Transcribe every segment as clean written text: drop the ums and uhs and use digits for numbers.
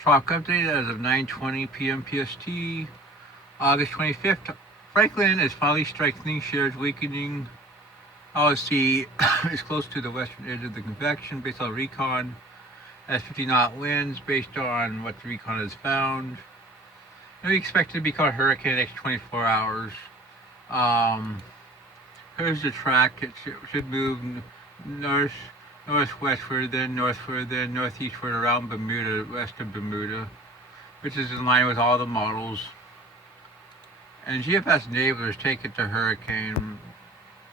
Tropic update as of 9:20 p.m. PST, August 25th. Franklin is finally strengthening, shares weakening. LSC is close to the western edge of the convection based on recon. Has 50 knot winds based on what the recon has found. And we expect it to become a hurricane in the next 24 hours. Um, Here's the track. It should move north, northwestward, then northward, then northeastward around Bermuda, west of Bermuda, which is in line with all the models. And GFS enablers take it to hurricane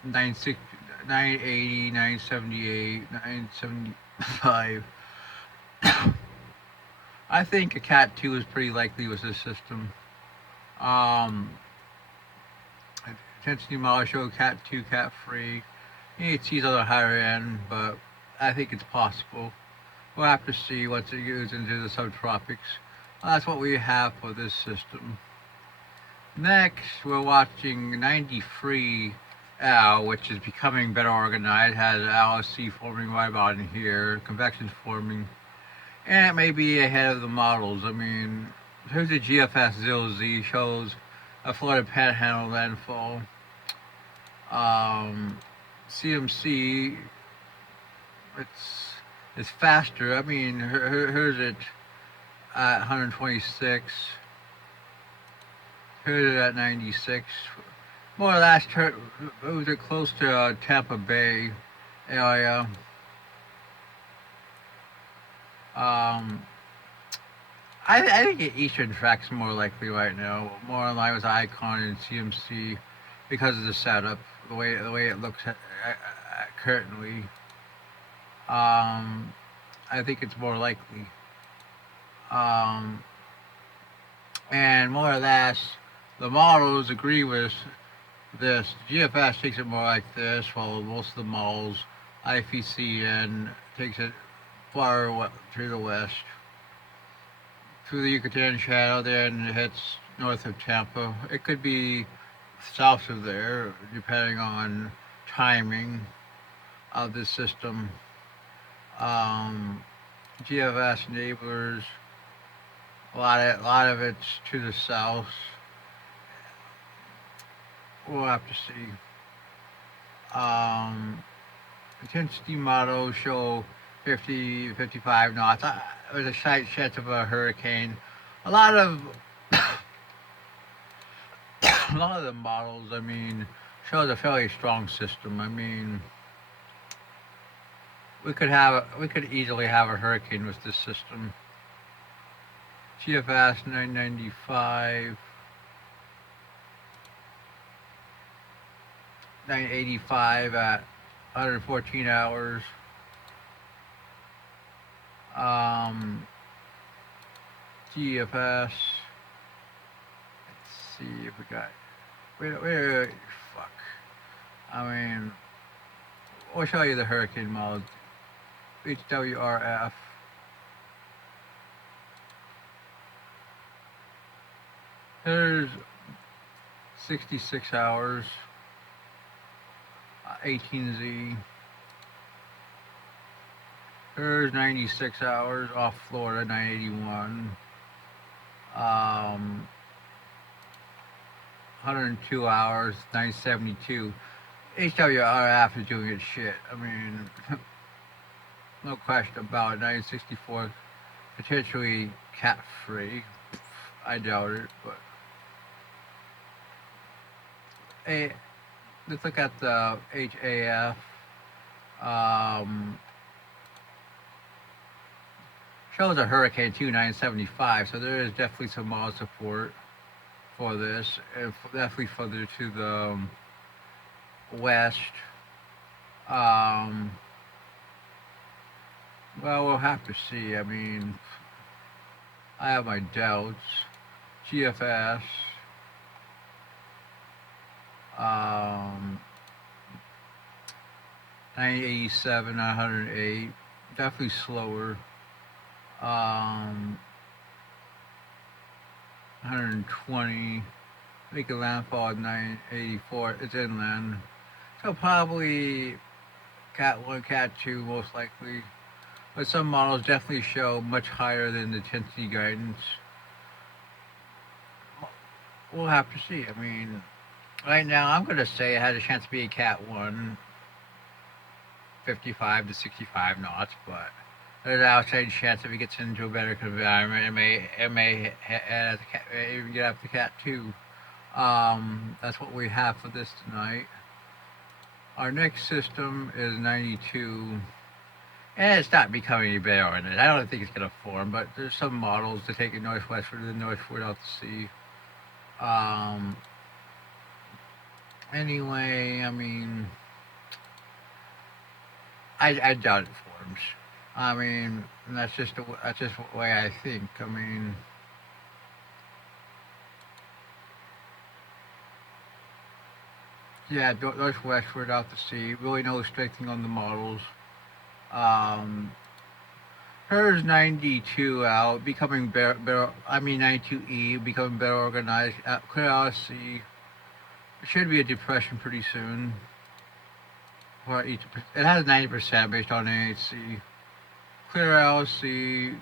980, 978, 975. I think a Cat 2 is pretty likely with this system. Um, Intensity model show Cat 2, Cat 3. It sees on the higher end, but I think it's possible. We'll have to see once it goes into the subtropics. That's what we have for this system. Next, we're watching 93 L, which is becoming better organized. It has LSC forming right about in here, convection's forming, and it may be ahead of the models. I mean, here's the GFS ZZ shows a Florida Panhandle landfall. CMC, it's faster. I mean, here's it at 126. Here's it at 96. More or less, it was close to Tampa Bay area. I think Eastern Track's more likely right now, more in line with Icon and CMC because of the setup, the way it looks currently. I think it's more likely. Um, and more or less, the models agree with this. GFS takes it more like this, while most of the models, IFCN takes it far to the west. Through the Yucatan Channel, then it hits north of Tampa. It could be south of there, depending on timing of the system. GFS enablers, a lot of it's to the south. We'll have to see. Intensity models show 50, 55 knots. There's a slight chance of a hurricane. A lot of a lot of the models, I mean, shows a fairly strong system. I mean, we could easily have a hurricane with this system. GFS 995, 985 at 114 hours. GFS. Let's see if we got. Wait, fuck. I mean, we'll show you the hurricane mode. HWRF. There's 66 hours. 18Z. There's 96 hours off Florida, 981. 102 hours, 972. HWRF is doing its shit. I mean, no question about it. 964, potentially cat free. I doubt it, but. Hey, let's look at the HAF. Shows a Hurricane 2975, so there is definitely some model support for this, and definitely further to the west. Well, we'll have to see. I mean, I have my doubts. GFS. 987, 908, definitely slower. 120, make a landfall at 984. It's inland, so probably Cat 1, Cat 2, most likely. but some models definitely show much higher than the intensity guidance. We'll have to see. I mean, right now I'm going to say it has a chance to be a Cat 1, 55 to 65 knots, but there's an outside chance if it gets into a better environment, even get up to Cat 2. That's what we have for this tonight. Our next system is 92, and it's not becoming any better on it. I don't think it's going to form, but there's some models that take it northwestward and northward out to sea. Anyway, I mean, I doubt it forms. I mean, that's just the way I think. I mean, yeah, northwestward out to sea. Really no strengthening on the models. Um, Hers 92 out, becoming better. I mean 92E, becoming better organized. Clear out to sea. It should be a depression pretty soon. It has 90% based on NHC. Clear LC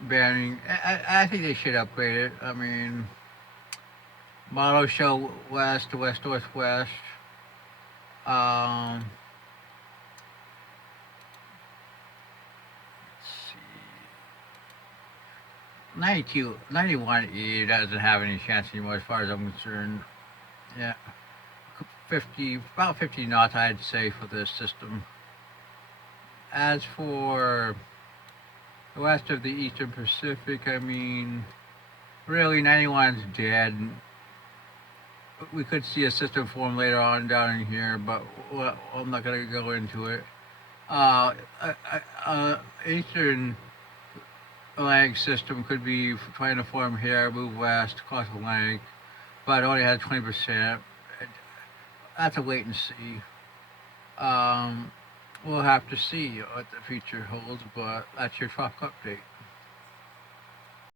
banning. I think they should upgrade it. I mean, model show west to west northwest. Let's see. 92, 91E doesn't have any chance anymore as far as I'm concerned. Yeah. 50, about 50 knots, I'd say, for this system. As for the rest of the Eastern Pacific, I mean, really, 91's dead. We could see a system form later on down in here, but I'm not going to go into it. Eastern Atlantic system could be trying to form here, move west, across the Atlantic, but only had 20%. That's a wait and see. We'll have to see what the future holds, but that's your tropic update.